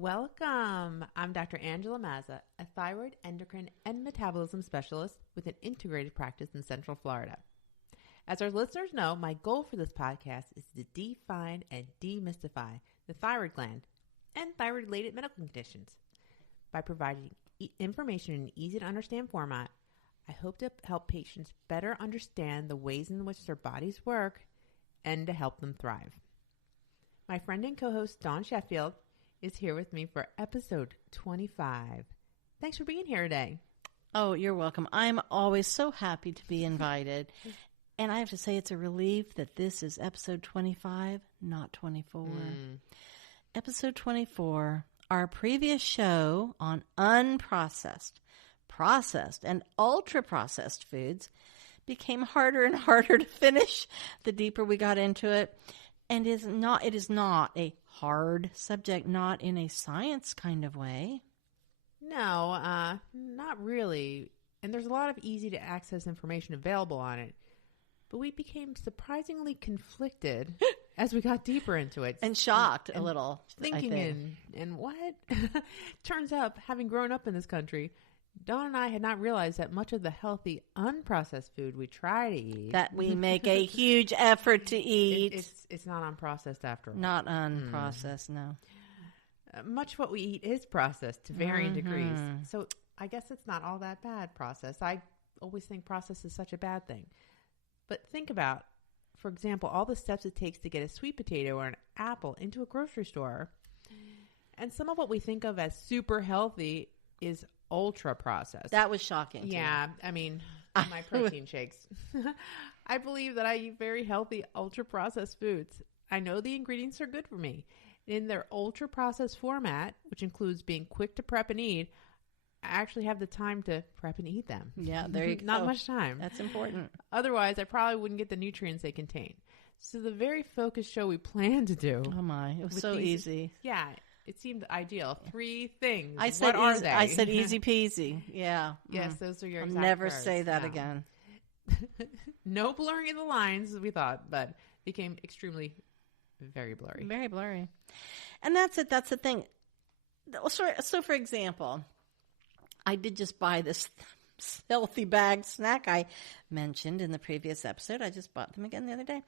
Welcome. I'm Dr. Angela Mazza, a thyroid, endocrine, and metabolism specialist with an integrated practice in Central Florida. As our listeners know, my goal for this podcast is to define and demystify the thyroid gland and thyroid-related medical conditions. By providing information in an easy-to-understand format, I hope to help patients better understand the ways in which their bodies work and to help them thrive. My friend and co-host Dawn Sheffield is here with me for episode 25. Thanks for being here today. Oh, you're welcome. I'm always so happy to be invited. And I have to say it's a relief that this is episode 25, not 24. Episode 24, our previous show on unprocessed, processed, and ultra-processed foods became harder and harder to finish the deeper we got into it. And it is not a hard subject, not in a science kind of way. No, not really. And there's a lot of easy to access information available on it. But we became surprisingly conflicted as we got deeper into it. And shocked a little. Thinking and what? Turns out, having grown up in this country, Dawn and I had not realized that much of the healthy, unprocessed food we try to eat, that we make a huge effort to eat. It's not unprocessed after all. Not unprocessed, no. Much of what we eat is processed to varying degrees. So I guess it's not all that bad, processed. I always think processed is such a bad thing. But think about, for example, all the steps it takes to get a sweet potato or an apple into a grocery store. And some of what we think of as super healthy is ultra processed. That was shocking. Yeah. I mean, my protein shakes. I believe that I eat very healthy ultra processed foods. I know the ingredients are good for me. In their ultra processed format, which includes being quick to prep and eat, I actually have the time to prep and eat them. Yeah, there you go. Not much time. That's important. Otherwise, I probably wouldn't get the nutrients they contain. So the very focused show we planned to do. Oh my, it was so easy. Yeah. It seemed ideal. 3 things. I said what easy, are they? I said easy peasy. Yeah. Yes, those are your I'll exact never words. say that again. No blurring of the lines, we thought, but became extremely, very blurry. Very blurry. And that's it. That's the thing. So for example, I did just buy this healthy bag snack I mentioned in the previous episode. I just bought them again the other day.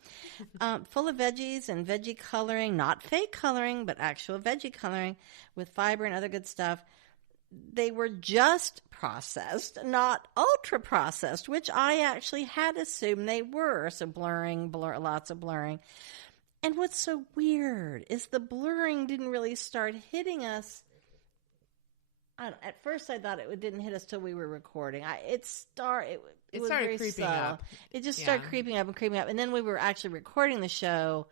Full of veggies and veggie coloring, not fake coloring, but actual veggie coloring with fiber and other good stuff. They were just processed, not ultra processed, which I actually had assumed they were. So lots of blurring. And what's so weird is the blurring didn't really start hitting us. At first, I thought it didn't hit us till we were recording. It started creeping up. It just started creeping up and creeping up, and then we were actually recording the show.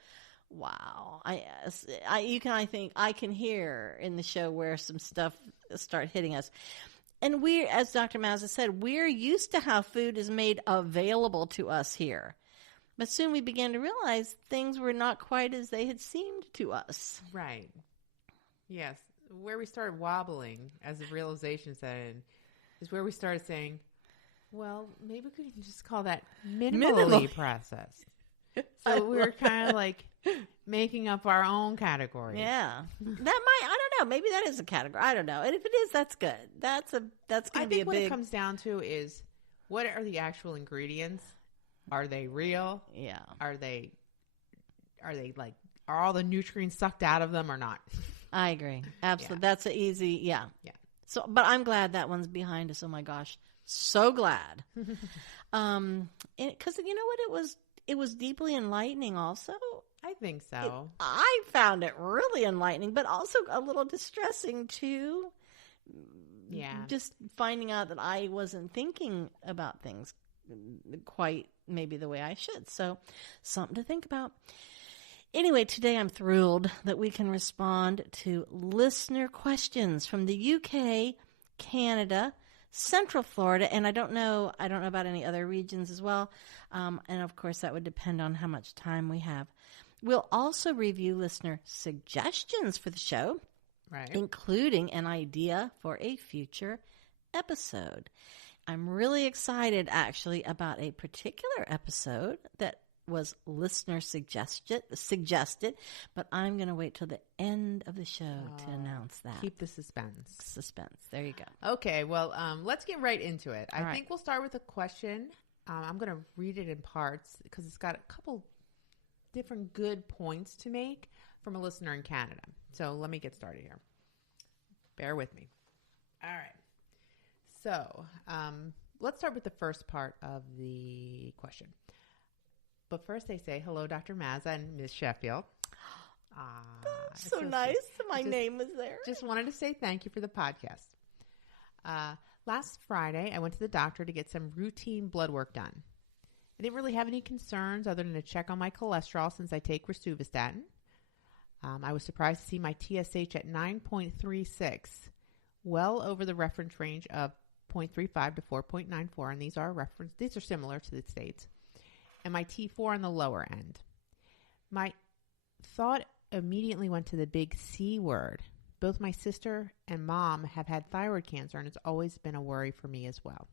Wow, I think I can hear in the show where some stuff start hitting us. And as Dr. Mazza said, we're used to how food is made available to us here, but soon we began to realize things were not quite as they had seemed to us. Right. Yes. Where we started wobbling as the realization set in is where we started saying, well, maybe we can just call that minimally processed. So we were kind of like making up our own category. Yeah. I don't know. Maybe that is a category. I don't know. And if it is, that's good. That's going to be a big. What it comes down to is, what are the actual ingredients? Are they real? Yeah. Are all the nutrients sucked out of them or not? I agree. Absolutely. Yeah. That's an easy, yeah. So, but I'm glad that one's behind us. Oh my gosh. So glad. Because you know what? It was deeply enlightening also. I think so. I found it really enlightening, but also a little distressing too. Yeah. Just finding out that I wasn't thinking about things quite maybe the way I should. So something to think about. Anyway, today I'm thrilled that we can respond to listener questions from the UK, Canada, Central Florida, and I don't know about any other regions as well. And of course, that would depend on how much time we have. We'll also review listener suggestions for the show, right, including an idea for a future episode. I'm really excited, actually, about a particular episode that was listener suggested, but I'm going to wait till the end of the show to announce that. Keep the suspense. There you go. Okay, well, let's get right into it. I All right. think we'll start with a question. I'm going to read it in parts because it's got a couple different good points to make from a listener in Canada. So let me get started here. Bear with me. All right. So let's start with the first part of the question. But first they say, hello, Dr. Mazza and Ms. Sheffield. That's so nice. My name was there. Just wanted to say thank you for the podcast. Last Friday, I went to the doctor to get some routine blood work done. I didn't really have any concerns other than to check on my cholesterol since I take rosuvastatin. I was surprised to see my TSH at 9.36, well over the reference range of 0.35 to 4.94, and these are similar to the States. And my T4 on the lower end. My thought immediately went to the big C word. Both my sister and mom have had thyroid cancer, and it's always been a worry for me as well.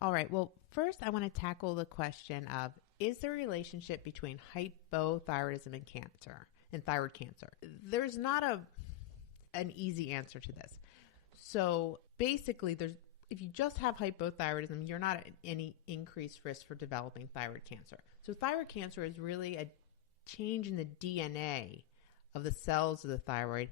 All right, well, first I want to tackle the question of, is there a relationship between hypothyroidism and cancer, and thyroid cancer? There's not an easy answer to this. So basically, if you just have hypothyroidism, you're not at any increased risk for developing thyroid cancer. So thyroid cancer is really a change in the DNA of the cells of the thyroid,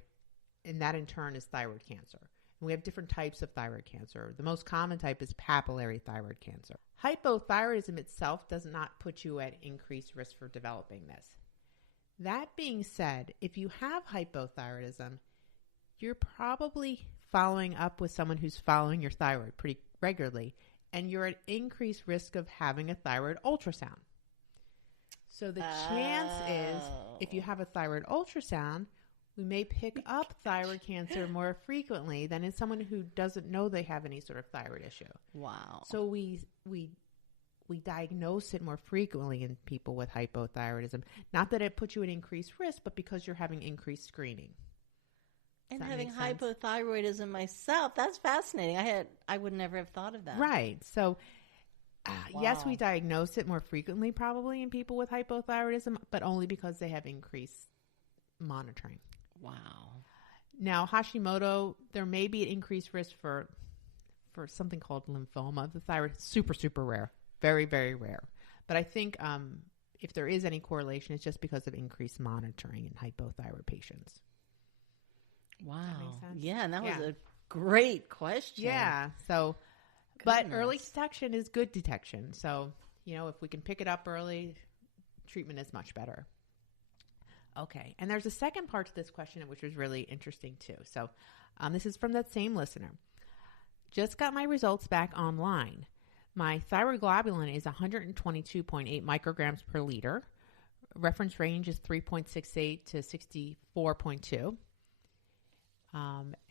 and that in turn is thyroid cancer. And we have different types of thyroid cancer. The most common type is papillary thyroid cancer. Hypothyroidism itself does not put you at increased risk for developing this. That being said, if you have hypothyroidism, you're probably following up with someone who's following your thyroid pretty regularly, and you're at increased risk of having a thyroid ultrasound. So the chance is, if you have a thyroid ultrasound, we may pick up thyroid cancer more frequently than in someone who doesn't know they have any sort of thyroid issue. Wow. So we diagnose it more frequently in people with hypothyroidism. Not that it puts you at increased risk, but because you're having increased screening. And having hypothyroidism myself, that's fascinating. I would never have thought of that. Right. So, Wow. Yes, we diagnose it more frequently probably in people with hypothyroidism, but only because they have increased monitoring. Wow. Now, Hashimoto, there may be an increased risk for something called lymphoma of the thyroid. Super, super rare. Very, very rare. But I think if there is any correlation, it's just because of increased monitoring in hypothyroid patients. Wow. Does that make sense? Yeah, and that was a great question. Yeah. So, but early detection is good detection. So, if we can pick it up early, treatment is much better. Okay. And there's a second part to this question, which was really interesting too. So, this is from that same listener. Just got my results back online. My thyroid globulin is 122.8 micrograms per liter. Reference range is 3.68 to 64.2.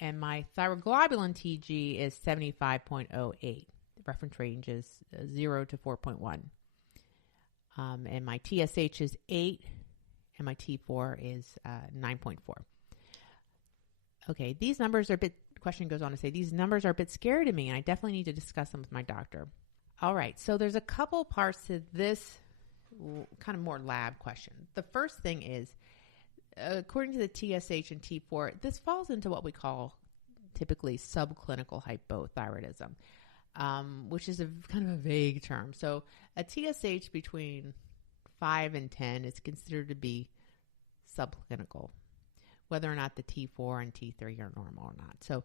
And my thyroglobulin TG is 75.08. The reference range is 0 to 4.1. And my TSH is 8, and my T4 is 9.4. Okay, these numbers are a bit, question goes on to say, these numbers are a bit scary to me, and I definitely need to discuss them with my doctor. All right, so there's a couple parts to this kind of more lab question. The first thing is, according to the TSH and T4, this falls into what we call typically subclinical hypothyroidism, which is a kind of a vague term. So a TSH between 5 and 10 is considered to be subclinical, whether or not the T4 and T3 are normal or not. So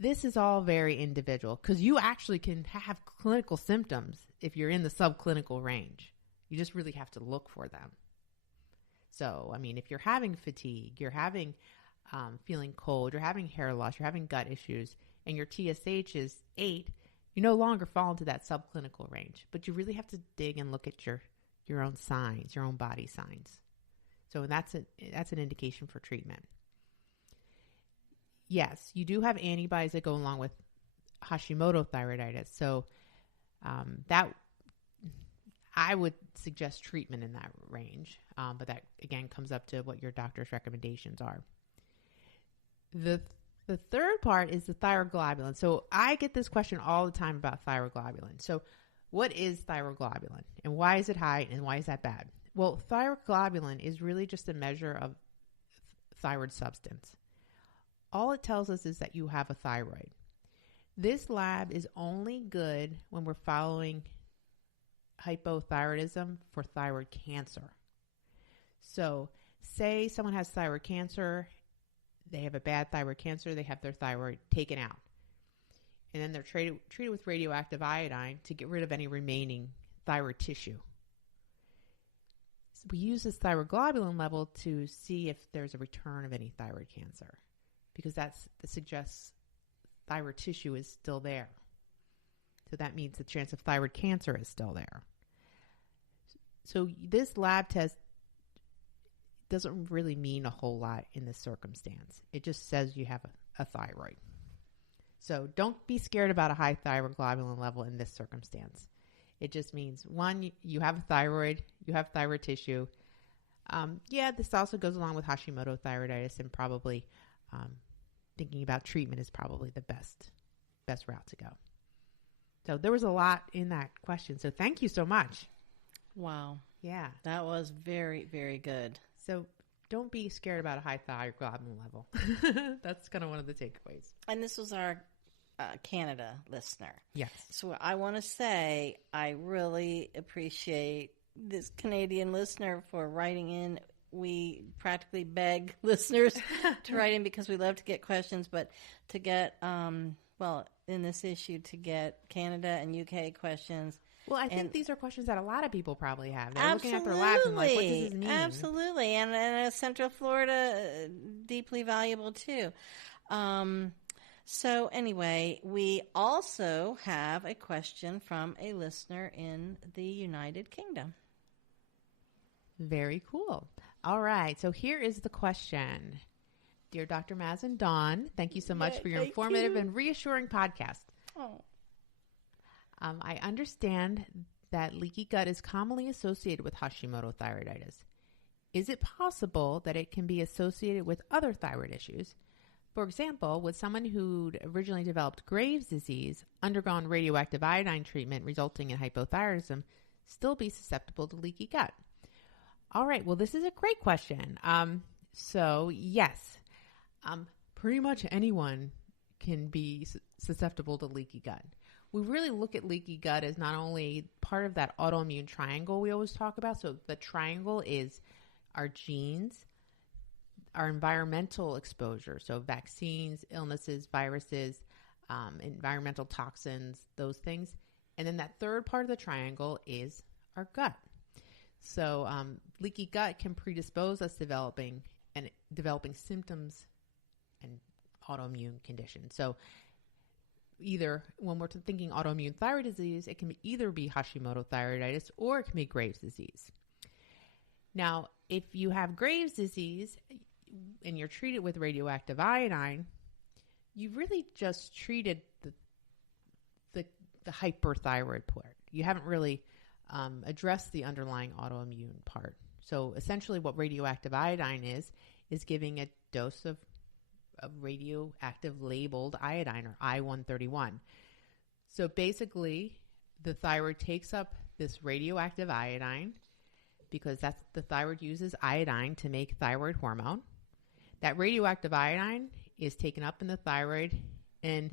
this is all very individual because you actually can have clinical symptoms if you're in the subclinical range. You just really have to look for them. So, I mean, if you're having fatigue, you're having feeling cold, you're having hair loss, you're having gut issues, and your TSH is 8, you no longer fall into that subclinical range. But you really have to dig and look at your own signs, your own body signs. So that's an indication for treatment. Yes, you do have antibodies that go along with Hashimoto thyroiditis. So that I would suggest treatment in that range. But that, again, comes up to what your doctor's recommendations are. The third part is the thyroglobulin. So I get this question all the time about thyroglobulin. So what is thyroglobulin and why is it high and why is that bad? Well, thyroglobulin is really just a measure of thyroid substance. All it tells us is that you have a thyroid. This lab is only good when we're following hypothyroidism for thyroid cancer. So say someone has thyroid cancer, they have a bad thyroid cancer, they have their thyroid taken out. And then they're treated with radioactive iodine to get rid of any remaining thyroid tissue. So we use this thyroglobulin level to see if there's a return of any thyroid cancer, because that suggests thyroid tissue is still there. So that means the chance of thyroid cancer is still there. So this lab test doesn't really mean a whole lot in this circumstance. It just says you have a thyroid. So don't be scared about a high thyroglobulin level in this circumstance. It just means, one, you have a thyroid, you have thyroid tissue. This also goes along with Hashimoto thyroiditis, and probably thinking about treatment is probably the best route to go. So there was a lot in that question. So thank you so much. Wow. Yeah. That was very, very good. So don't be scared about a high thyroglobulin level. That's kind of one of the takeaways. And this was our Canada listener. Yes. So I want to say I really appreciate this Canadian listener for writing in. We practically beg listeners to write in because we love to get questions, but to get, in this issue, to get Canada and UK questions. Well, I think these are questions that a lot of people probably have. They're looking at their labs and like, what does this mean? Absolutely. And Central Florida, deeply valuable too. So anyway, we also have a question from a listener in the United Kingdom. Very cool. All right. So here is the question. Dear Dr. Mazza and Dawn, thank you so much for your informative and reassuring podcast. Oh. I understand that leaky gut is commonly associated with Hashimoto thyroiditis. Is it possible that it can be associated with other thyroid issues? For example, would someone who'd originally developed Graves' disease, undergone radioactive iodine treatment resulting in hypothyroidism, still be susceptible to leaky gut? All right. Well, this is a great question. So yes, pretty much anyone can be susceptible to leaky gut. We really look at leaky gut as not only part of that autoimmune triangle we always talk about. So the triangle is our genes, our environmental exposure. So vaccines, illnesses, viruses, environmental toxins, those things. And then that third part of the triangle is our gut. So leaky gut can predispose us developing symptoms and autoimmune conditions. So either when we're thinking autoimmune thyroid disease, it can either be Hashimoto thyroiditis or it can be Graves' disease. Now, if you have Graves' disease and you're treated with radioactive iodine, you really just treated the hyperthyroid part. You haven't really addressed the underlying autoimmune part. So essentially what radioactive iodine is giving a dose of radioactive labeled iodine, or I-131. So basically the thyroid takes up this radioactive iodine because the thyroid uses iodine to make thyroid hormone. That radioactive iodine is taken up in the thyroid, and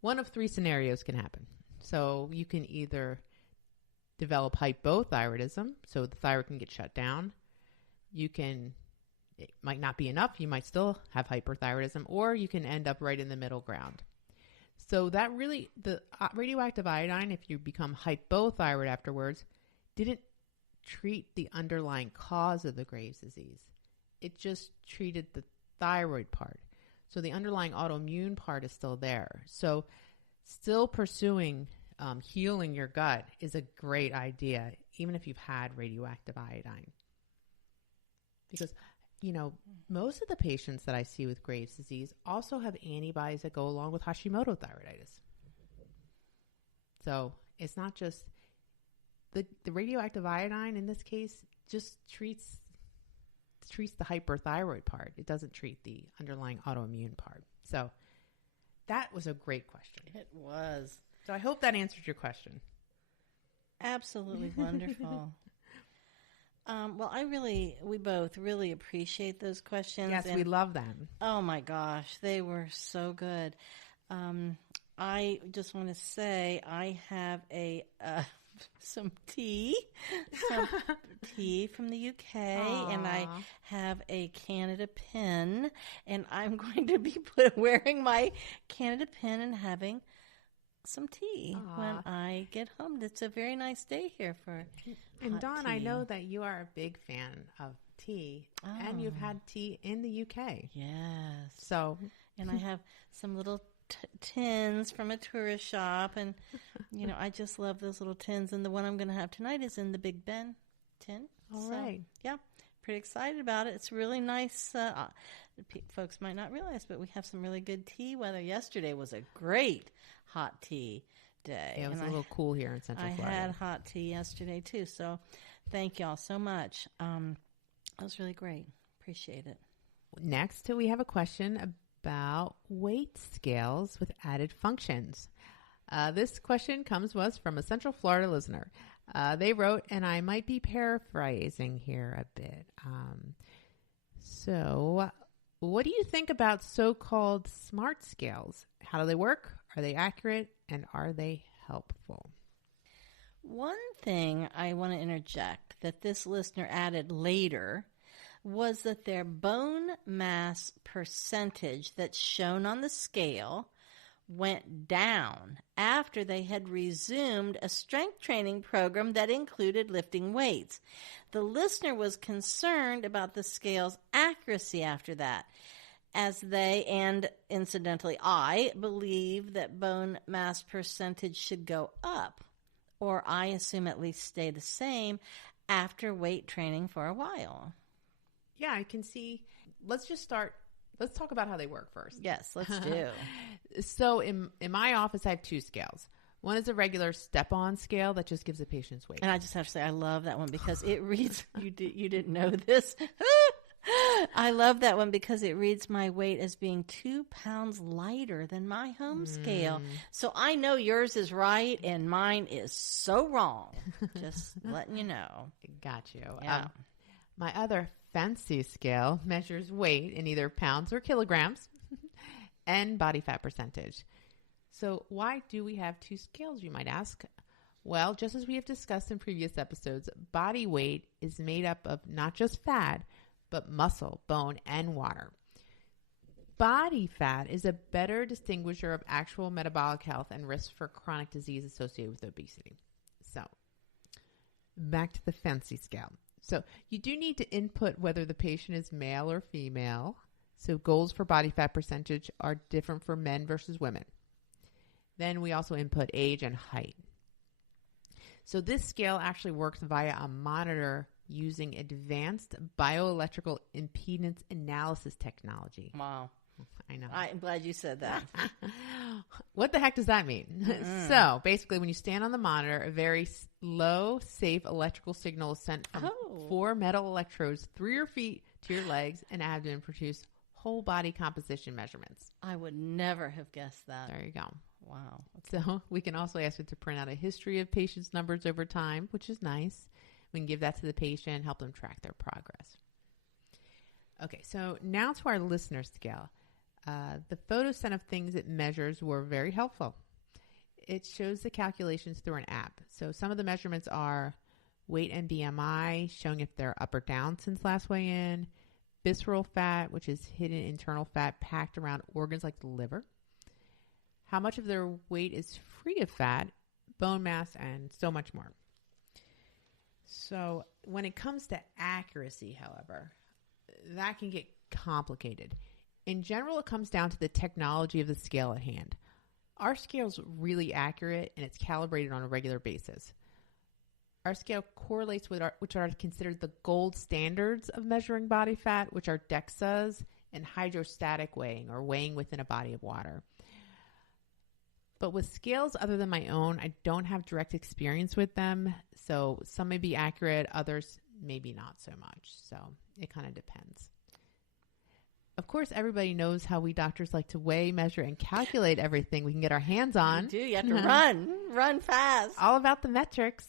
one of three scenarios can happen. So you can either develop hypothyroidism, so the thyroid can get shut down. It might not be enough. You might still have hyperthyroidism, or you can end up right in the middle ground. So that really, the radioactive iodine, if you become hypothyroid afterwards, didn't treat the underlying cause of the Graves' disease. It just treated the thyroid part. So the underlying autoimmune part is still there. So still pursuing healing your gut is a great idea, even if you've had radioactive iodine. Because most of the patients that I see with Graves' disease also have antibodies that go along with Hashimoto thyroiditis. So it's not just the radioactive iodine in this case just treats the hyperthyroid part. It doesn't treat the underlying autoimmune part. So that was a great question. It was. So I hope that answered your question. Absolutely wonderful. Well, we both really appreciate those questions. Yes, we love them. Oh my gosh, they were so good. I just want to say I have some tea from the UK, and I have a Canada pin, and I'm going to be wearing my Canada pin and having some tea when I get home. It's a very nice day here for And Dawn, tea. I know that you are a big fan of tea, and you've had tea in the UK. Yes. So, and I have some little tins from a tourist shop, and I just love those little tins. And the one I'm going to have tonight is in the Big Ben tin. All right. Yeah, pretty excited about it. It's really nice. Folks might not realize, but we have some really good tea weather. Yesterday was a great hot tea day. Yeah, it was a little cool here in Central Florida. I had hot tea yesterday too. So thank y'all so much. That was really great. Appreciate it. Next, we have a question about weight scales with added functions. This question comes to us from a Central Florida listener. They wrote, and I might be paraphrasing here a bit. So, what do you think about so-called smart scales? How do they work? Are they accurate? And are they helpful? One thing I want to interject that this listener added later was that their bone mass percentage that's shown on the scale went down after they had resumed a strength training program that included lifting weights. The listener was concerned about the scale's accuracy after that, as they, and incidentally I, believe that bone mass percentage should go up, or I assume at least stay the same after weight training for a while. Yeah, I can see. Let's talk about how they work first. Yes, let's do. So in my office, I have two scales. One is a regular step-on scale that just gives the patient's weight. And I just have to say, I love that one because it reads, you didn't know this. I love that one because it reads my weight as being 2 pounds lighter than my home scale. So I know yours is right and mine is so wrong. Just letting you know. Got you. Yeah. My other fancy scale measures weight in either pounds or kilograms and body fat percentage. So why do we have two scales, you might ask? Well, just as we have discussed in previous episodes, body weight is made up of not just fat, but muscle, bone, and water. Body fat is a better distinguisher of actual metabolic health and risk for chronic disease associated with obesity. So, back to the fancy scale. So, you do need to input whether the patient is male or female. So, goals for body fat percentage are different for men versus women. Then we also input age and height. So, this scale actually works via a monitor using advanced bioelectrical impedance analysis technology. Wow. I know. I'm glad you said that. What the heck does that mean? So basically, when you stand on the monitor, a very low, safe electrical signal is sent from 4 metal electrodes through your feet to your legs and abdomen, produce whole body composition measurements. I would never have guessed that. There you go. Wow. So we can also ask it to print out a history of patients' numbers over time, which is nice. We can give that to the patient, help them track their progress. Okay, so now to our listener scale. The photo set of things it measures were very helpful. It shows the calculations through an app. So some of the measurements are weight and BMI, showing if they're up or down since last weigh-in, visceral fat, which is hidden internal fat packed around organs like the liver, how much of their weight is free of fat, bone mass, and so much more. So when it comes to accuracy, however, that can get complicated. In general, it comes down to the technology of the scale at hand. Our scale is really accurate and it's calibrated on a regular basis. Our scale correlates with which are considered the gold standards of measuring body fat, which are DEXAs and hydrostatic weighing, or weighing within a body of water. But with scales other than my own, I don't have direct experience with them. So some may be accurate, others maybe not so much. So it kind of depends. Of course, everybody knows how we doctors like to weigh, measure, and calculate everything we can get our hands on. You do. You have to run fast. All about the metrics.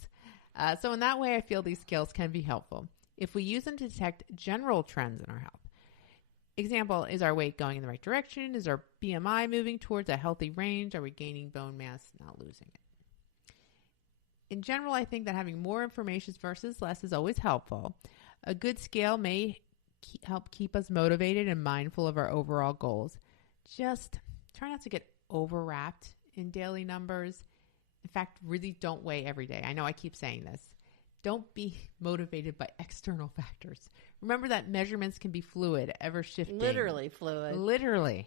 So in that way, I feel these scales can be helpful if we use them to detect general trends in our health. Example, is our weight going in the right direction? Is our BMI moving towards a healthy range? Are we gaining bone mass, not losing it? In general, I think that having more information versus less is always helpful. A good scale may help keep us motivated and mindful of our overall goals. Just try not to get overwrapped in daily numbers. In fact, really don't weigh every day. I know I keep saying this. Don't be motivated by external factors. Remember that measurements can be fluid, ever shifting. Literally fluid. Literally.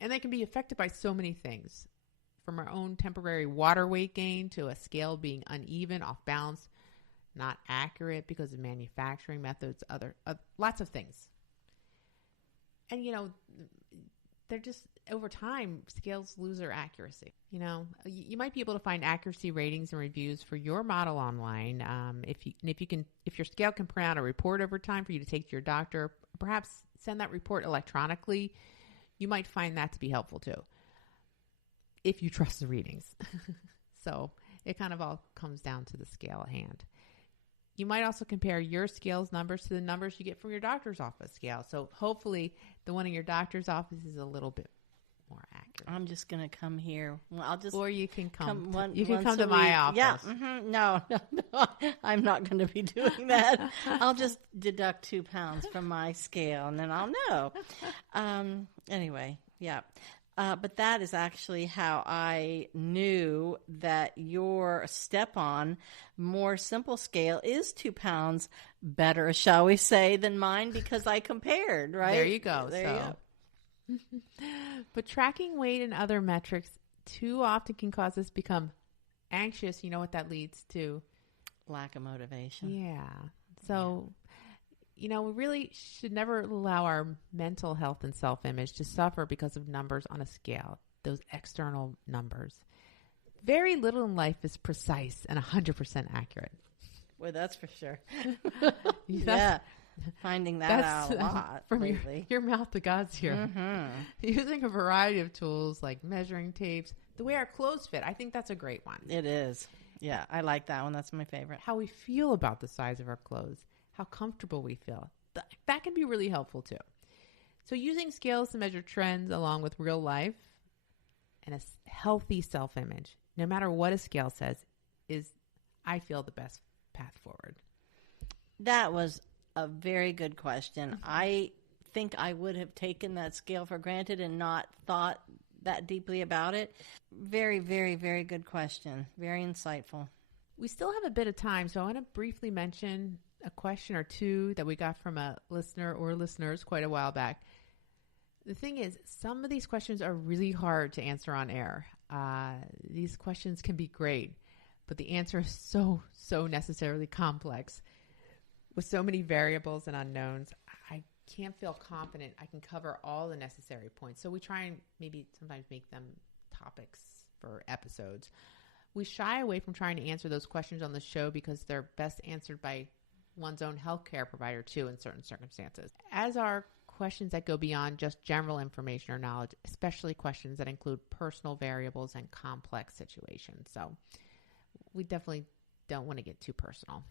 And they can be affected by so many things, from our own temporary water weight gain to a scale being uneven, off balance, not accurate because of manufacturing methods, other lots of things. And, they're just, over time, scales lose their accuracy. You might be able to find accuracy ratings and reviews for your model online. If your scale can print out a report over time for you to take to your doctor, perhaps send that report electronically. You might find that to be helpful too, if you trust the readings. So it kind of all comes down to the scale at hand. You might also compare your scale's numbers to the numbers you get from your doctor's office scale. So hopefully the one in your doctor's office is a little bit more accurate. I'm just going to come here. Well, I'll just, or you can come once to a my week. office. Yeah. Mm-hmm. No, I'm not going to be doing that. I'll just deduct 2 pounds from my scale and then I'll know. Anyway, yeah. But that is actually how I knew that your step-on, more simple scale is 2 pounds better, shall we say, than mine, because I compared, right? There you go. There you go. But tracking weight and other metrics too often can cause us to become anxious. You know what that leads to? Lack of motivation. Yeah. So, we really should never allow our mental health and self-image to suffer because of numbers on a scale, those external numbers. Very little in life is precise and 100% accurate. Well, that's for sure. Yeah. Finding that out a lot from lately. Your mouth to God's here. Mm-hmm. Using a variety of tools like measuring tapes, the way our clothes fit. I think that's a great one. It is. Yeah, I like that one. That's my favorite. How we feel about the size of our clothes, how comfortable we feel. That can be really helpful too. So using scales to measure trends along with real life and a healthy self-image, no matter what a scale says, is, I feel, the best path forward. That was a very good question. I think I would have taken that scale for granted and not thought that deeply about it. Very, very, very good question. Very insightful. We still have a bit of time, so I want to briefly mention a question or two that we got from a listener or listeners quite a while back. The thing is, some of these questions are really hard to answer on air. These questions can be great, but the answer is so necessarily complex. With so many variables and unknowns, I can't feel confident I can cover all the necessary points. So we try and maybe sometimes make them topics for episodes. We shy away from trying to answer those questions on the show because they're best answered by one's own healthcare provider too in certain circumstances. As are questions that go beyond just general information or knowledge, especially questions that include personal variables and complex situations. So we definitely don't want to get too personal.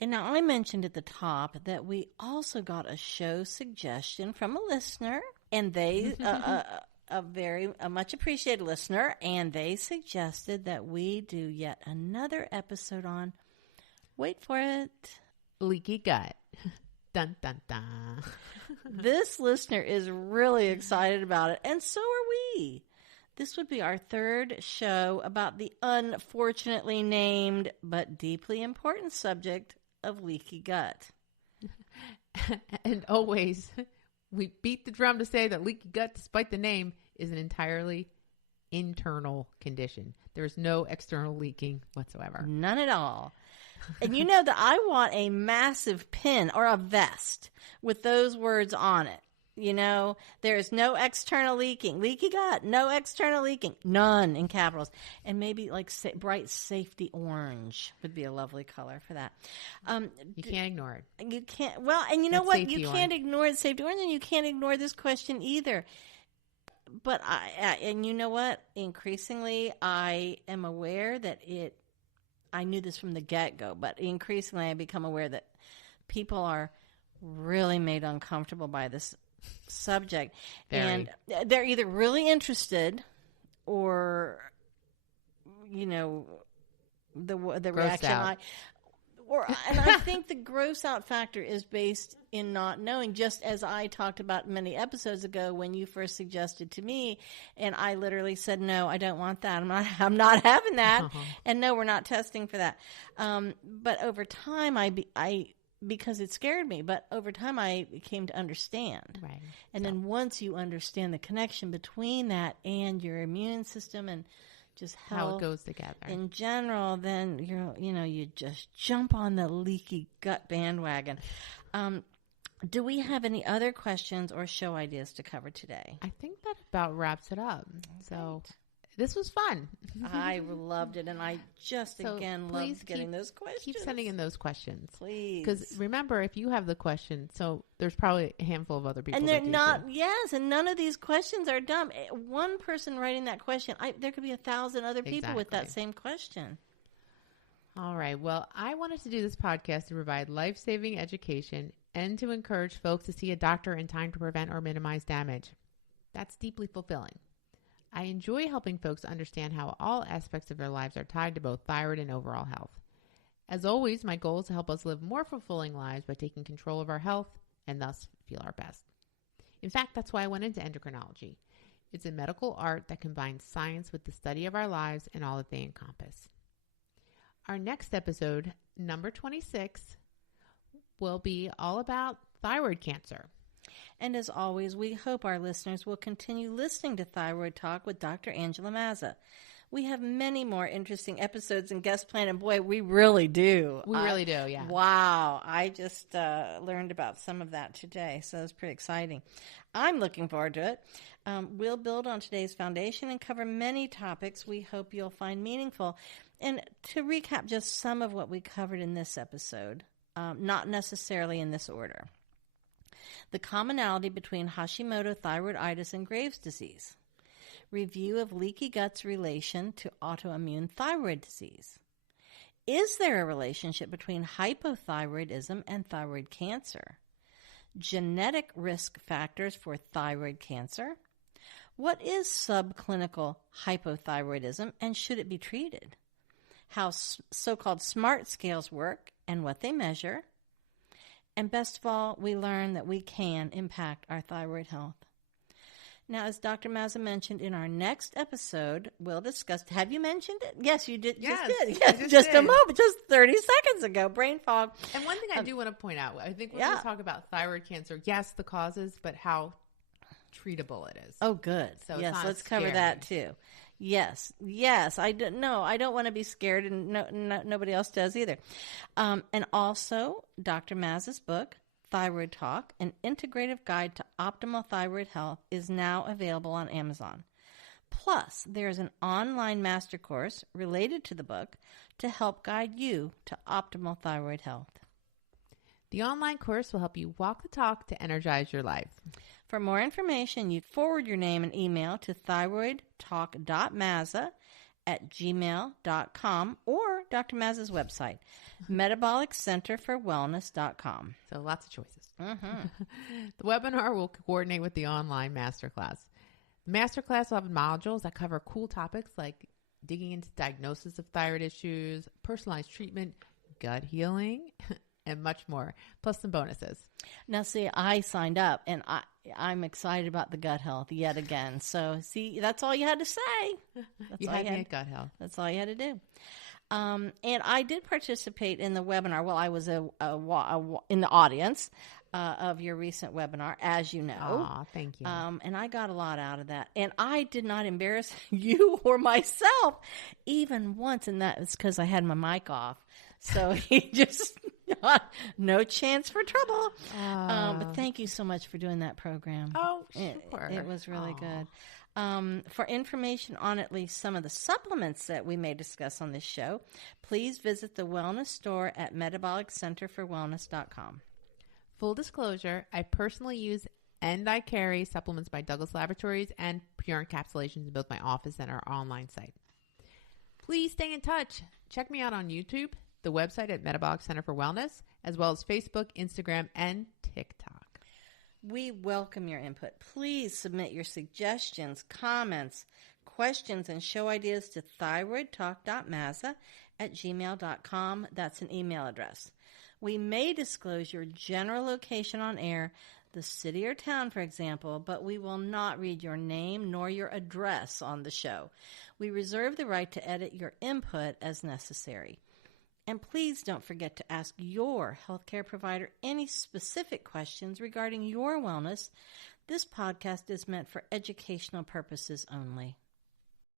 And now I mentioned at the top that we also got a show suggestion from a listener, and they, a much appreciated listener, and they suggested that we do yet another episode on, wait for it, leaky gut. Dun, dun, dun. This listener is really excited about it, and so are we. This would be our third show about the unfortunately named but deeply important subject of leaky gut. And always, we beat the drum to say that leaky gut, despite the name, is an entirely internal condition. There is no external leaking whatsoever. None at all. And you know that I want a massive pin or a vest with those words on it. You know, there is no external leaking. Leaky gut, no external leaking. None in capitals. And maybe like bright safety orange would be a lovely color for that. You can't ignore it. You can't. Well, and you know what? You can't ignore the safety orange, and you can't ignore this question either. But and you know what? Increasingly, I am aware that I knew this from the get-go, but increasingly I become aware that people are really made uncomfortable by this subject. Very. And they're either really interested or, the Grossed reaction out. and I think the gross out factor is based in not knowing, just as I talked about many episodes ago when you first suggested to me, and I literally said, no, I don't want that. I'm not having that. And no, we're not testing for that. But over time, because it scared me, but over time I came to understand. Right. And then once you understand the connection between that and your immune system and just how it goes together in general, then you just jump on the leaky gut bandwagon. Do we have any other questions or show ideas to cover today? I think that about wraps it up. So this was fun. I loved it, and I just loved getting those questions. Keep sending in those questions, please. Because remember, if you have the question, so there's probably a handful of other people. And they're not. Yes, and none of these questions are dumb. One person writing that question, there could be 1,000 other people with that same question. All right. Well, I wanted to do this podcast to provide life-saving education and to encourage folks to see a doctor in time to prevent or minimize damage. That's deeply fulfilling. I enjoy helping folks understand how all aspects of their lives are tied to both thyroid and overall health. As always, my goal is to help us live more fulfilling lives by taking control of our health and thus feel our best. In fact, that's why I went into endocrinology. It's a medical art that combines science with the study of our lives and all that they encompass. Our next episode, number 26, will be all about thyroid cancer. And as always, we hope our listeners will continue listening to Thyroid Talk with Dr. Angela Mazza. We have many more interesting episodes and guest plan, and boy, we really do. We really do, yeah. Wow. I just learned about some of that today, so it's pretty exciting. I'm looking forward to it. We'll build on today's foundation and cover many topics we hope you'll find meaningful. And to recap just some of what we covered in this episode, not necessarily in this order. The commonality between Hashimoto thyroiditis and Graves' disease. Review of leaky gut's relation to autoimmune thyroid disease. Is there a relationship between hypothyroidism and thyroid cancer? Genetic risk factors for thyroid cancer. What is subclinical hypothyroidism and should it be treated? How so-called SMART scales work and what they measure. And best of all, we learn that we can impact our thyroid health. Now, as Dr. Mazza mentioned in our next episode, we'll discuss. Have you mentioned it? Yes, you did. Yes, just a moment, just 30 seconds ago. Brain fog. And one thing I do want to point out, I think we're going to talk about thyroid cancer. Yes, the causes, but how treatable it is. Oh, good. So yes, let's cover that too. Yes. I don't want to be scared, and nobody else does either. And also, Dr. Mazza's book, Thyroid Talk, an integrative guide to optimal thyroid health, is now available on Amazon. Plus, there's an online master course related to the book to help guide you to optimal thyroid health. The online course will help you walk the talk to energize your life. For more information, you forward your name and email to thyroidtalk.mazza@gmail.com or Dr. Mazza's website, metaboliccenterforwellness.com. So lots of choices. The webinar will coordinate with the online masterclass. The masterclass will have modules that cover cool topics like digging into diagnosis of thyroid issues, personalized treatment, gut healing, and much more, plus some bonuses. Now, see, I signed up, and I'm excited about the gut health yet again. So, see, that's all you had to say. You had me at gut health. That's all you had to do. And I did participate in the webinar. Well, I was in the audience of your recent webinar, as you know. Aw, thank you. And I got a lot out of that. And I did not embarrass you or myself even once, and that was because I had my mic off. So he just... no chance for trouble. But thank you so much for doing that program. Oh, sure. It was really good. For information on at least some of the supplements that we may discuss on this show, please visit the wellness store at metaboliccenterforwellness.com. Full disclosure, I personally use and I carry supplements by Douglas Laboratories and Pure Encapsulations in both my office and our online site. Please stay in touch. Check me out on YouTube, the website at Metabolic Center for Wellness, as well as Facebook, Instagram, and TikTok. We welcome your input. Please submit your suggestions, comments, questions, and show ideas to thyroidtalk.mazza@gmail.com. That's an email address. We may disclose your general location on air, the city or town, for example, but we will not read your name nor your address on the show. We reserve the right to edit your input as necessary. And please don't forget to ask your healthcare provider any specific questions regarding your wellness. This podcast is meant for educational purposes only.